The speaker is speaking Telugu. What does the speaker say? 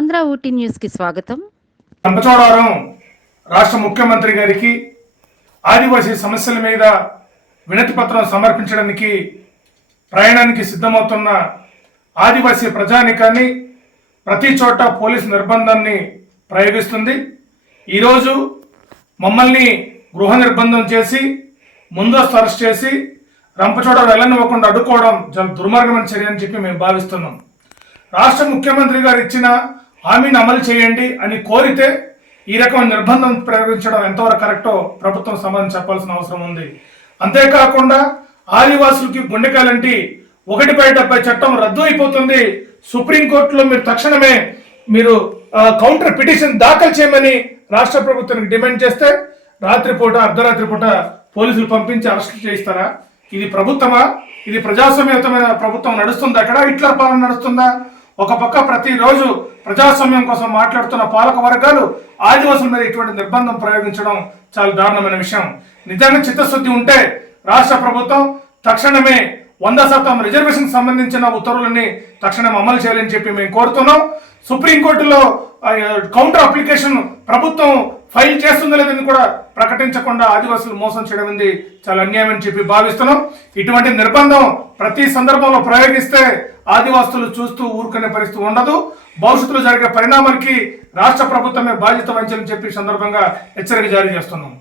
ఆంధ్ర ఊటీ న్యూస్ కి స్వాగతం. రంపచోడవరం రాష్ట్ర ముఖ్యమంత్రి గారికి ఆదివాసీ సమస్యల మీద వినతి పత్రం సమర్పించడానికి ప్రయాణానికి సిద్ధమవుతున్న ఆదివాసీ ప్రజానికాన్ని ప్రతి చోట పోలీసు నిర్బంధాన్ని ప్రయోగిస్తుంది. ఈరోజు మమ్మల్ని గృహ నిర్బంధం చేసి ముందస్తు అరెస్ట్ చేసి రంపచోడవరం వెళ్ళనివ్వకుండా అడ్డుకోవడం చాలా దుర్మార్గమైన చర్య అని చెప్పి మేము భావిస్తున్నాం. రాష్ట్ర ముఖ్యమంత్రి గారు ఇచ్చిన హామీని అమలు చేయండి అని కోరితే ఈ రకమైన నిర్బంధం ప్రయోగించడం ఎంతవరకు కరెక్టో ప్రభుత్వం సమాధానం చెప్పాల్సిన అవసరం ఉంది. అంతేకాకుండా ఆదివాసులకి గుండెకాయలంటి 1/70 చట్టం రద్దు అయిపోతుంది, సుప్రీంకోర్టులో మీరు తక్షణమే కౌంటర్ పిటిషన్ దాఖలు చేయమని రాష్ట్ర ప్రభుత్వానికి డిమాండ్ చేస్తే రాత్రిపూట అర్ధరాత్రి పూట పోలీసులు పంపించి అరెస్ట్ చేయిస్తారా? ఇది ప్రభుత్వమా? ఇది ప్రజాస్వామ్యయుతమైన ప్రభుత్వం నడుస్తుందా? అక్కడ హిట్లర్ పాలన నడుస్తుందా? ఒక పక్క ప్రతిరోజు ప్రజాస్వామ్యం కోసం మాట్లాడుతున్న పాలక వర్గాలు ఆదివాసుల మీద ఇటువంటి నిర్బంధం ప్రయోగించడం చాలా దారుణమైన విషయం. నిజంగా చిత్తశుద్ధి ఉంటే రాష్ట్ర ప్రభుత్వం తక్షణమే 100% రిజర్వేషన్ సంబంధించిన ఉత్తర్వులని తక్షణం అమలు చేయాలని చెప్పి మేము కోరుతున్నాం. సుప్రీంకోర్టులో కౌంటర్ అప్లికేషన్ ప్రభుత్వం ఫైల్ చేస్తుందో లేదని కూడా ప్రకటించకుండా ఆదివాసులు మోసం చేయడం అనేది చాలా అన్యాయం అని చెప్పి భావిస్తున్నాం. ఇటువంటి నిర్బంధం ప్రతి సందర్భంలో ప్రయోగిస్తే ఆదివాసులు చూస్తూ ఊరుకునే పరిస్థితి ఉండదు. భవిష్యత్తులో జరిగే పరిణామాలకి రాష్ట్ర ప్రభుత్వమే బాధ్యత వహించాలని చెప్పి సందర్భంగా హెచ్చరిక జారీ చేస్తున్నాం.